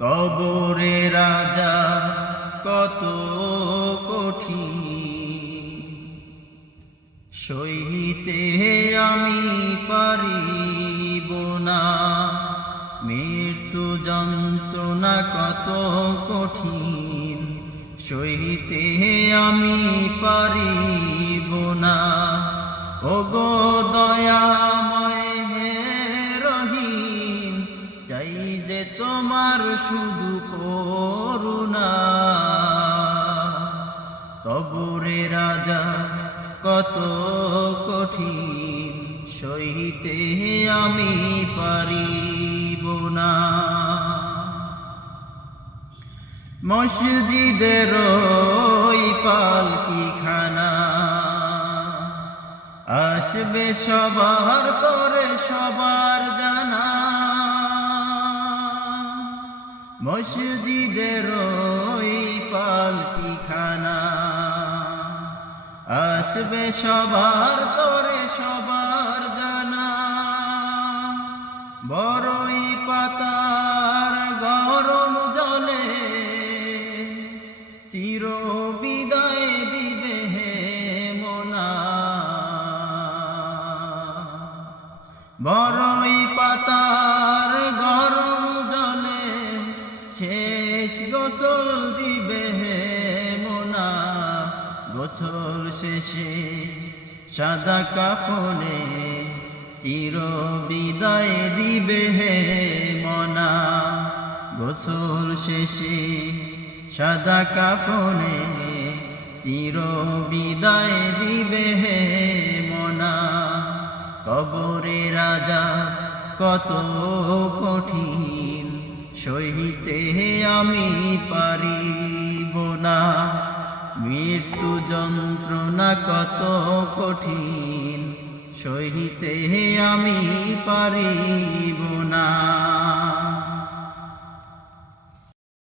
কবরে রাজা কত কঠিন, সইতে আমি পারিব না। মৃত্যু যন্ত্রণা কত কঠিন, সইতে আমি পারিব না। ওগো দয়াময় হে রহিম, চাই যে তোমার শুধু করুণা। কবরে রাজা কত কঠিন, সইতে আমি পারিব না। মসজিদের ওই পালকিখানা আসবে সবার তরে সবার জানা। মসজিদের ওই পালকিখানা আসবে সবার তরে সবার জানা। বড়ই পাতার গরম জলে চির বিদায় দিবে হে মোনা। বড়ই পাতার গরম জলে শেষ গোসল দিবে হে মোনা। গোসল শেষে সাদা কাফনে চির বিদায় দিবে হে মনা। গোসল শেষে সাদা কাফনে চির বিদায় দিবে হে মনা। কবরে রাজা কত কঠিন, সইতে আমি পারিব না। মৃত্যু যন্ত্রণা কত কঠিন, সইতে আমি পারিব না।